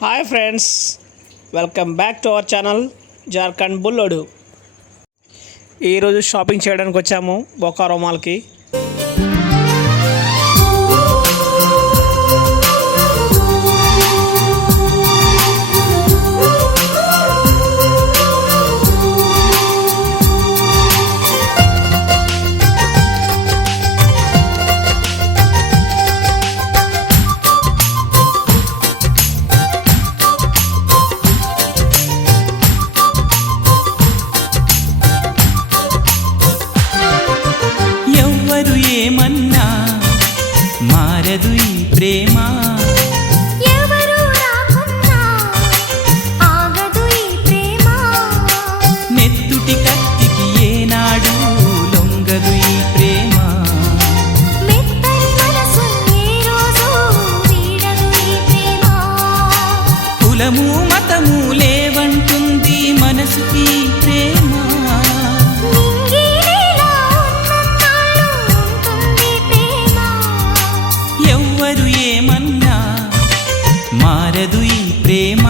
Hi friends, welcome back to our channel Jharkhand Bullodu. ఈరోజు shopping చేయడానికి వచ్చాము బొకారో మాల్కి. ఏమన్నా మారదు ఈ ప్రేమ, ఎవరు రాకున్నా ఆగదు ఈ ప్రేమ. నెత్తుటి కత్తికి ఏనాడు లొంగదు ఈ ప్రేమ. మెత్తని మనసు ఏ రోజు వీడదు ఈ ప్రేమ. కులము మతము లేవంటుంది మనసుకి ప్రేమ. ఎవరు ఏమన్నా మారదు ఈ ప్రేమ,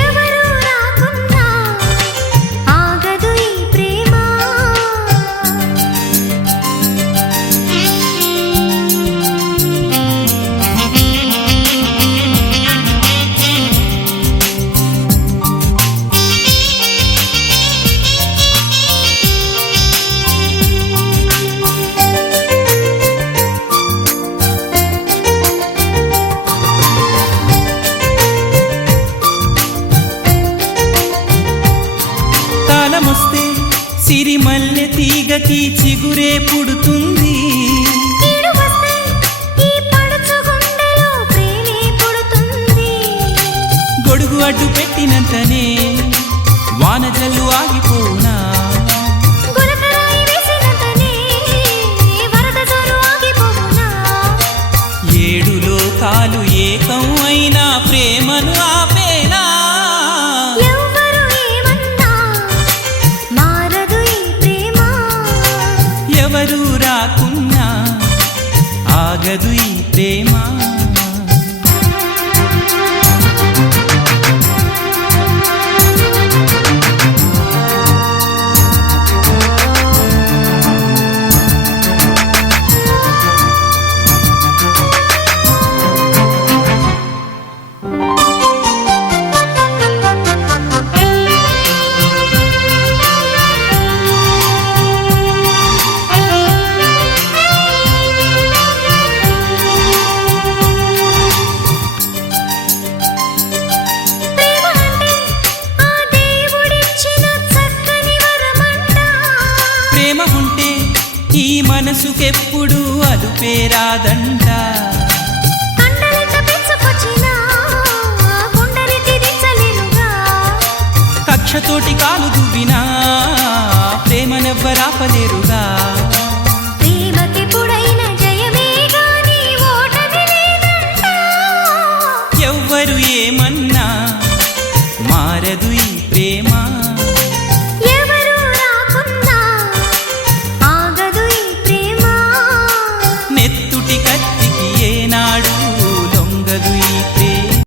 ఎవరు రాకున్నా ఆగదు ఈ ప్రేమ. కాలమొస్తే సిరిమల్లె తీగకి చిగురే పుడుతుంది. గొడుగు అడ్డు పెట్టినంతనే వాన జల్లు ఆగిపోనా, ఏడు లోకాలు ఏకం అయినా ప్రేమను ఆపేనా. ఎవరు రాకున్నా ఆగదు ఈ ప్రేమ. ప్రేమ ఉంటే ఈ మనసుకెప్పుడు అదుపే రాదంట. కక్షతోటి కాలు దువ్వినా ప్రేమనెవ్వరాపలేరుగా. ఎవ్వరు ఏమన్నా మారదు ఈ ప్రేమ.